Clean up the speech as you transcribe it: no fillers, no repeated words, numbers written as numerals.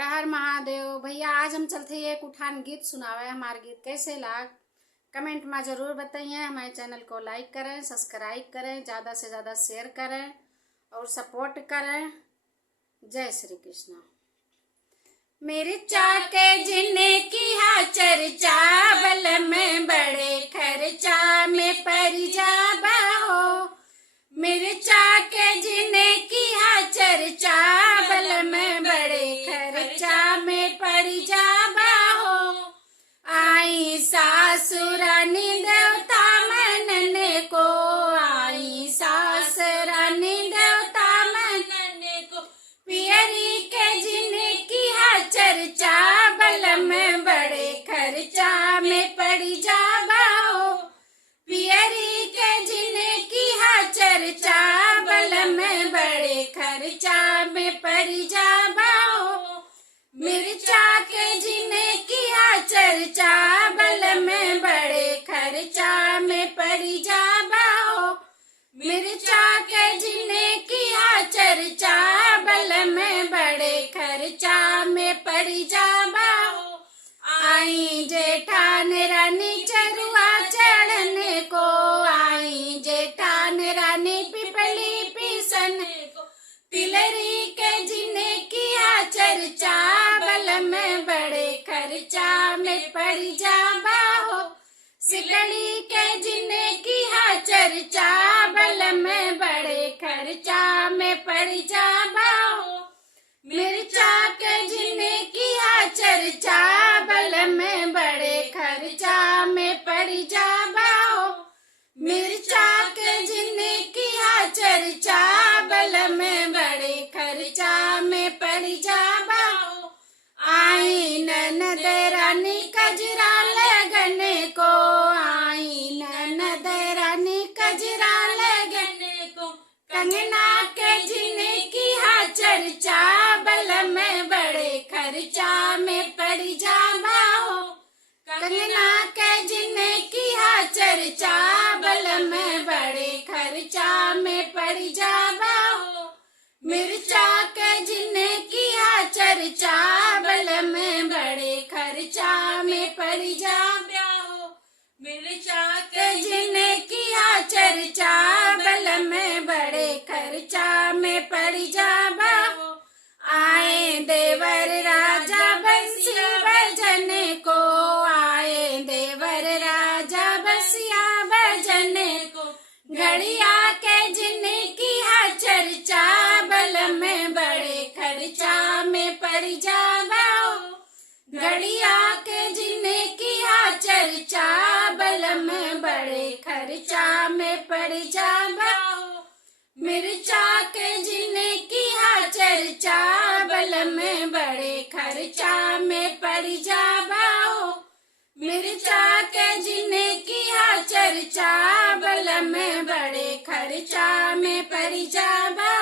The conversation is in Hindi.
हर हर महादेव। भैया आज हम चलते एक उठान गीत सुनावे। हमारे गीत कैसे लाग कमेंट में जरूर बताइए। हमारे चैनल को लाइक करें, सब्सक्राइब करें, ज़्यादा से ज़्यादा शेयर करें और सपोर्ट करें। जय श्री कृष्ण। मेरी चाके जिन्ने की हा चर्चा, बल में बड़े खर्चा में पर जाबा हो। मेरे चाके जिन्ने की हा चर्चा, बल में बड़े खर्चा में पड़ जाबा हो। आई सासुरानी देवता मनने को, आई सासुरानी देवता मनने को। पियरी के जिन्ने की हा चर्चा, बल में बड़े खर्चा में पड़ जाबा हो। पियरी के जिन्ने की हा चर्चा, बल में बड़े खर्चा में पड़ जाबा हो। मिर्चा के जिन्ने की हा चर्चा, बल में बड़े खर्चा में पड़ जाबा हो। मिर्चा के जिन्ने की हा चर्चा, बल में बड़े खर्चा में पड़ जाबा हो। आई जेठान रानी चरुआ चढ़ने को, आई जेठान रानी पिपली पीसने को। तिलरी के जिन्ने की हा चर्चा, बल में बड़े खर्चा में पड़ जाबा हो। सिकड़ी के जिन्ने की हा चर्चा, बल में बड़े खर्चा में पड़ जाबा हो। मिर्चा के जिन्ने की हा चर्चा, बल में बड़े खर्चा में पड़ जाबा हो। मिर्चा के जिन्ने की हा चर्चा, बल में बड़े खर्चा में पड़ जाबा हो। आई ननद रानी कजरा लगने को, आई ननद रानी कजरा लगने को। कंगना के जिन्ने की हा चर्चा, बल में बड़े खर्चा में पड़ जाबा हो। कंगना के जिन्ने की हा चर्चा, बल में बड़े खर्चा में पड़ जाबा हो। मिर्चा के जिन्ने की हा चर्चा, बल में बड़े खर्चा में पड़ जाबा हो। मिर्चा के जिन्ने की हा चर्चा, बल में बड़े खर्चा में पड़ जाबा हो। आए देवर राजा बंसिया बजने को, आए देवर राजा बंसिया बजने को। घड़िया के जिन्ने की हा चर्चा, बल में बड़े खर्चा में पड़ जाबा हो। घड़िया के जिन्ने की हा चर्चा, बल में बड़े खर्चा में पड़ जाबा हो। मिर्चा के जिन्ने की हा चर्चा, बल में बड़े खर्चा में पड़ जाबा हो। मिर्चा के जिन्ने की हा चर्चा, बल में बड़े खर्चा में पड़ जाबा